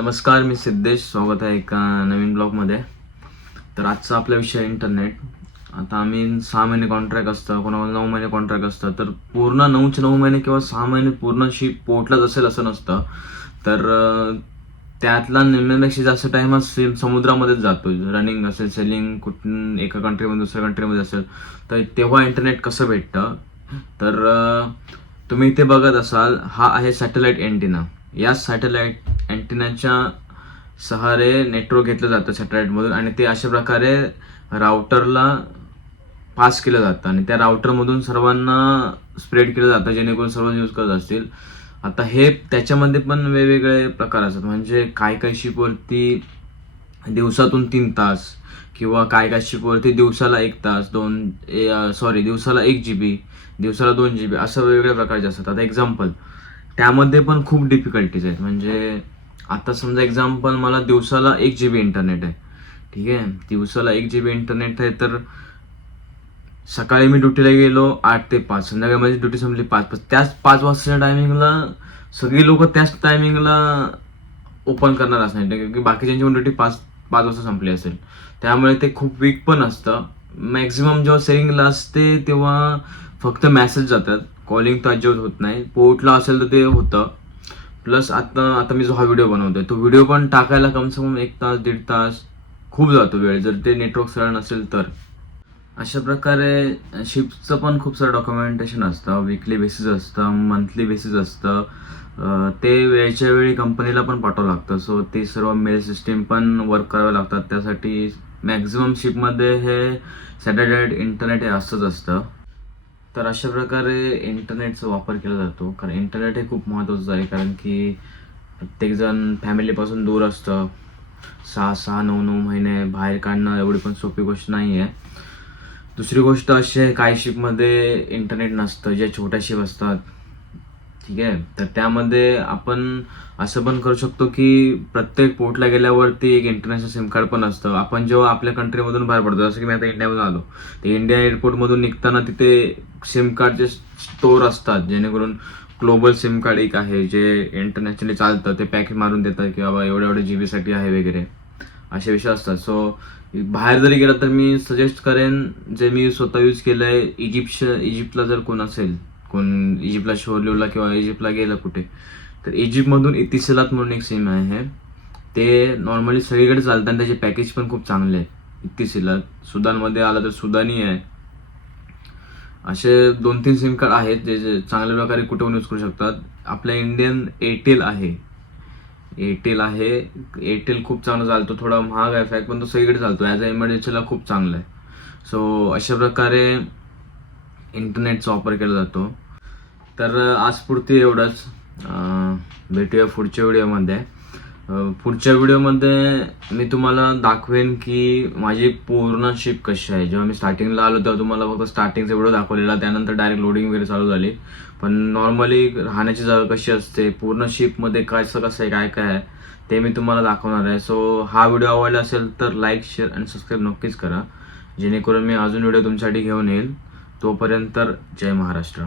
नमस्कार, मी सिद्धेश. स्वागत आहे एका नवीन ब्लॉगमध्ये. तर आजचा आपला विषय इंटरनेट. आता आम्ही 6 महिने कॉन्ट्रॅक्ट असतं, कोणाला 9 महिने कॉन्ट्रॅक्ट असतं. तर पूर्ण 9चे 9 महिने किंवा 6 महिने पूर्ण शिप पोर्टलाच असेल असं नसतं. तर त्यातला निम्म्यापेक्षा जास्त टाइम हा समुद्रामध्येच जातो. रनिंग असेल, सेलिंग कुठून एका कंट्रीमधून दुसऱ्या कंट्रीमध्ये असेल, तर तेव्हा इंटरनेट कसं भेटतं. तर तुम्ही इथे बघत असाल, हा आहे सॅटेलाइट अँटिना. या सॅटेलाइट अँटिनाच्या सहारे नेटवर्क घेतलं जातं सॅटेलाइटमधून आणि ते अशा प्रकारे राउटरला पास केलं जातं आणि त्या राउटरमधून सर्वांना स्प्रेड केलं जातं, जेणेकरून सर्व यूज करत असतील. आता हे त्याच्यामध्ये पण वेगवेगळे प्रकार असतात. म्हणजे काय काय शिपवरती दिवसातून 3 तास किंवा काय काय शिपवरती दिवसाला 1 तास, दिवसाला 1 GB, दिवसाला 2 GB, असं वेगवेगळ्या प्रकारचे असतात. आता एक्झाम्पल, त्यामध्ये पण खूप डिफिकल्टीज आहेत. म्हणजे आता समजा एक्झाम्पल, मला दिवसाला 1 GB इंटरनेट आहे, ठीक आहे. दिवसाला 1 GB इंटरनेट आहे, तर सकाळी मी ड्युटीला गेलो 8 ते 5, संध्याकाळी माझी ड्युटी संपली 5. त्याच 5 वाजताच्या टायमिंगला सगळी लोक त्याच टायमिंगला ओपन करणारच नाही, कारण की बाकीच्यांची पण ड्युटी 5 वाजता संपली असेल. त्यामुळे ते खूप वीक पण असतं. मॅक्झिमम जेव्हा सेलिंगला असते तेव्हा फक्त मेसेज जातात, कॉलिंग तर अजिबात होत नाही. पोर्टला असेल तर ते होतं. प्लस आता मी जो हा व्हिडिओ बनवतोय, तो व्हिडिओ पण टाकायला कमसे कम 1 तास 1.5 तास खूप जातो वेळ, जर ते नेटवर्क सरळ नसेल तर. अशा प्रकारे शिपचं पण खूप सारं डॉक्युमेंटेशन असतं. वीकली बेसिस असतं, मंथली बेसिस असतं. ते वेळच्या वेळी कंपनीला पण पाठवावं लागतं. सो ते सर्व मेल सिस्टीम पण वर्क करावे लागतात. त्यासाठी मॅक्झिमम शिपमध्ये हे सॅटेलाइट इंटरनेट हे असंच असतं. तर अशा प्रकारे इंटरनेटचा वापर केला जातो. कारण इंटरनेट हे खूप महत्त्वाचं आहे, कारण की प्रत्येकजण फॅमिलीपासून दूर असतं. 6-9 महिने बाहेर काढणं एवढी पण सोपी गोष्ट नाही आहे. दुसरी गोष्ट अशी आहे, काही शिपमध्ये इंटरनेट नसतं, ज्या छोट्या शिप असतात, ठीक आहे. तर त्यामध्ये आपण असं पण करू शकतो की प्रत्येक पोर्टला गेल्यावरती एक इंटरनॅशनल सिम कार्ड पण असतं. आपण जेव्हा आपल्या कंट्रीमधून बाहेर पडतो, जसं की मी आता इंडियामधून आलो, ते इंडिया एअरपोर्टमधून निघताना तिथे सिम कार्डचे स्टोर असतात, जेणेकरून ग्लोबल सिम कार्ड एक आहे जे इंटरनॅशनली चालतं, ते पॅकेज मारून देतात की बाबा एवढ्या एवढ्या GB साठी आहे वगैरे, असे विषय असतात. सो बाहेर जरी गेला तर मी सजेस्ट करेन, जे मी स्वतः यूज केलं आहे, इजिप्तला जर कोण असेल, कोण इजिप्तला शोरलीवला किंवा इजिप्तला गेलं कुठे, तर इजिप्तमधून इतिसलात म्हणून एक सिम आहे. ते नॉर्मली सगळीकडे चालतं आणि त्याचे पॅकेज पण खूप चांगले आहे. इतिसलात. सुदानमध्ये आला तर सुदानी आहे. असे 2-3 सिम कार्ड आहेत जे चांगल्या प्रकारे कुठे पण यूज करू शकतात. आपल्या इंडियन एअरटेल आहे. एअरटेल खूप चांगला चालतो. थोडा महाग आहे फॅक्ट, पण तो सगळीकडे चालतो. ॲज अ इमर्जन्सीला खूप चांगला आहे. सो अशा प्रकारे इंटरनेटचा वापर केला जातो. तर आजपुरती एवढंच. भेटूया पुढच्या व्हिडिओमध्ये. पुढच्या व्हिडिओमध्ये मी तुम्हाला दाखवेन की माझी पूर्ण शिप कशी आहे. जेव्हा मी स्टार्टिंगला आलो तेव्हा तुम्हाला फक्त स्टार्टिंगचा व्हिडिओ दाखवलेला, त्यानंतर डायरेक्ट लोडिंग वगैरे चालू झाली. पण नॉर्मली राहण्याची जागा कशी असते, पूर्ण शिपमध्ये कसं कसं आहे, काय काय आहे, ते मी तुम्हाला दाखवणार आहे. सो हा व्हिडिओ आवडला असेल तर लाईक, शेअर आणि सबस्क्राईब नक्कीच करा, जेणेकरून मी अजून व्हिडिओ तुमच्यासाठी घेऊन येईल. तोपर्यंत जय महाराष्ट्र.